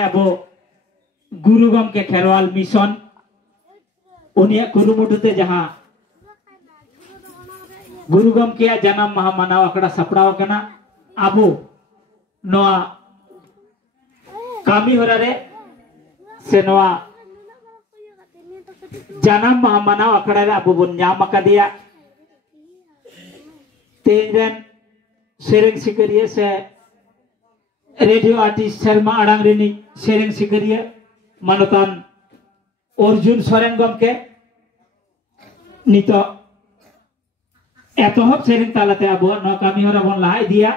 Abo Guru Gomke Kherwal Mission unia kurumudute jaha Guru Gomke janam maha manaw akada sapraw kana abo noa kami horare se noa janam maha manaw akada re abo bon nyam akadiya तेजन शेरिंग सिकरिया से radio artist Sharma अड़ांग रेनी शेरिंग सिकरिया मानतान अर्जुन सोरेन गमके नितो एतोहब शेरिंग तालाते आबो न कामी हरा बन लाहा इदिया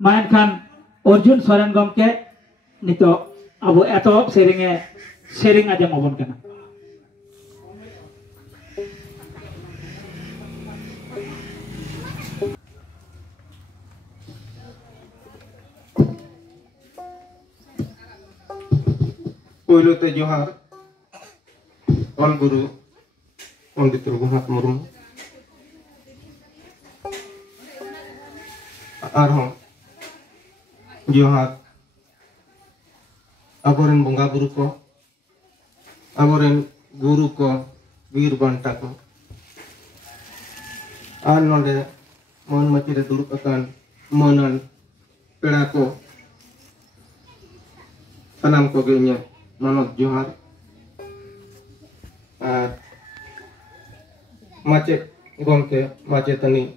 मान खान अर्जुन सोरेन गमके नितो आबो एतोहब शेरिंग आजम अबन कना Puluh te Johar Ol Guru Pandit Raghunath Murmu Arhon Johar Aboren Bonga Guru ko Aboren Guru ko Bir Banta ko Ar nonde Mon Machire Duruk akan Monan Peda ko Sanam ko genya Manot Johar Macet Gomke Macetani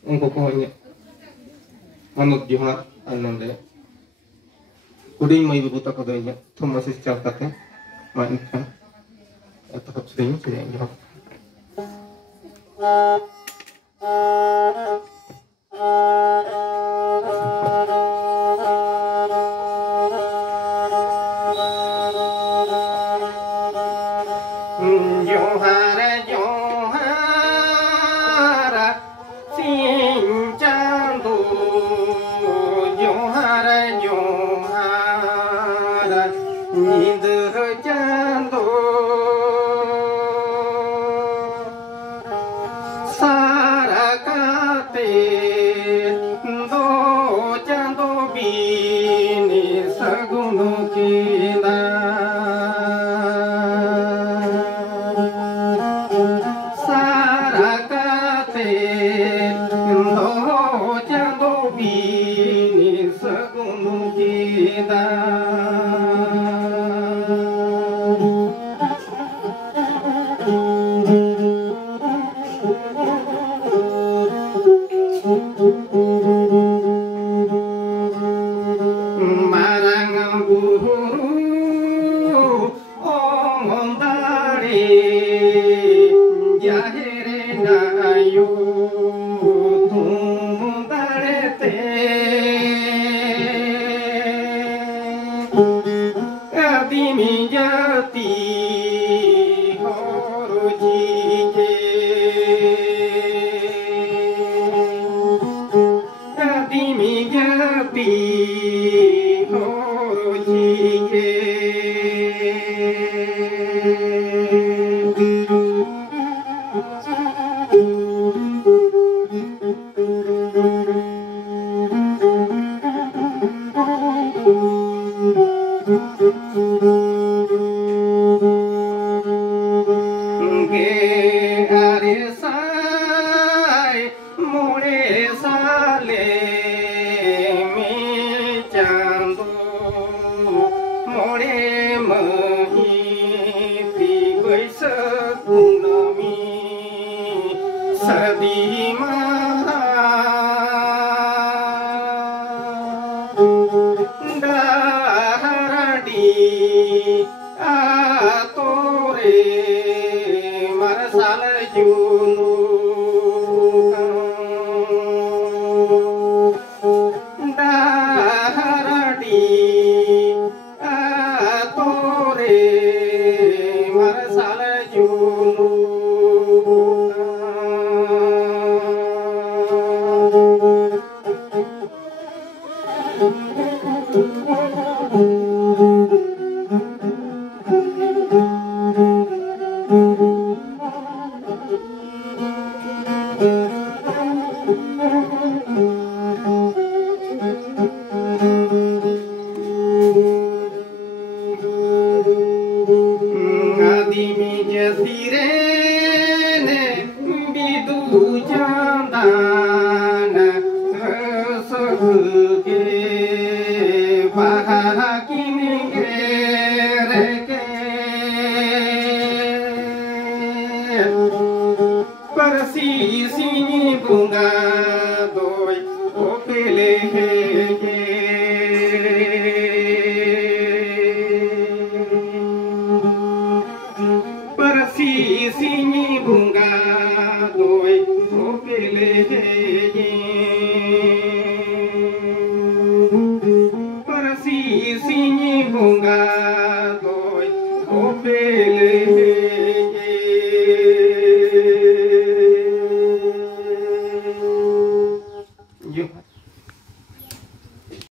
Engko kohnya Manot Johar Anonde Kuding mai buta kodenya Thomas Chaltate Mainkan Atau sering Johar धीरे ने बिदु चांदन सबके बहाकिन